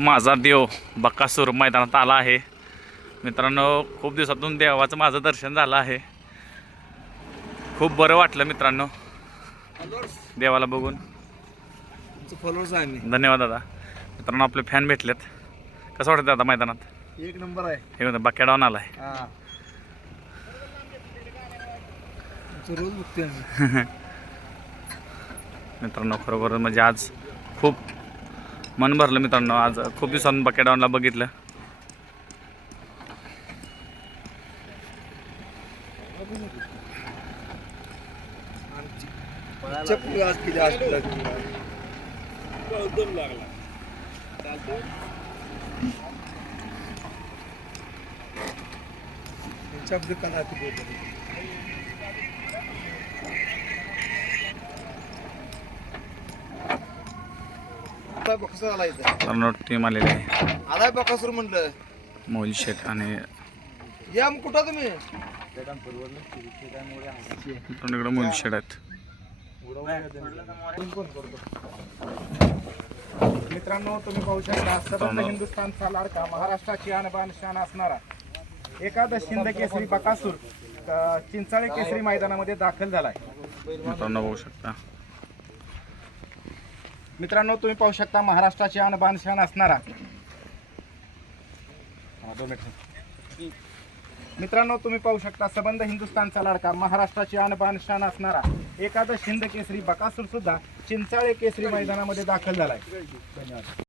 माझा देव बक्कासूर मैदानात आला आहे. मित्रांनो खूप दिवसातून देवाचं माझं दर्शन झालं आहे. खूप बरं वाटलं मित्रांनो. देवाला बघून. फॉलोअर्स आहे मी. धन्यवाद दादा. मित्रांनो आपले फॅन भेटलेत. कसं वाटतं दादा मैदानात? एक नंबर आहे. हे बाक्या डाऊन हा. रोज बघतोय आम्ही मित्रांनो खरोखर म्हणजे आज खूप मन भरलं मित्रांनो आज खूप दिवसांनी बकेडाऊनला बघितलं. लागला. बॉक्सर आला इथं. मित्रांनो टीम आलेली आहे. आलाय बॉक्सर म्हटलं मोहिल शेठ आणि या मग कुठं तुम्ही? इकडे मोहिल शेठ आहेत. मित्रांनो तुम्ही पाहू शकता सबंध हिंदुस्थानचा लाडका महाराष्ट्राची आणबान शान असणारा एकादश हिंद केसरी बकासूर अ, चिंचाळे केसरी मैदानामध्ये दाखल झालाय. मित्रांनो बघू शकता. मित्रांनो तुम्ही पाहू शकता महाराष्ट्राची आणबान शान असणारा. मित्रांनो तुम्ही पाहू शकता सबंध हिंदुस्थानचा लाडका महाराष्ट्राची आणबान शान असणारा. एकादश हिंद केसरी बकासूर सुद्धा चिंचाळे केसरी मैदानामध्ये दाखल झालाय. धन्यवाद.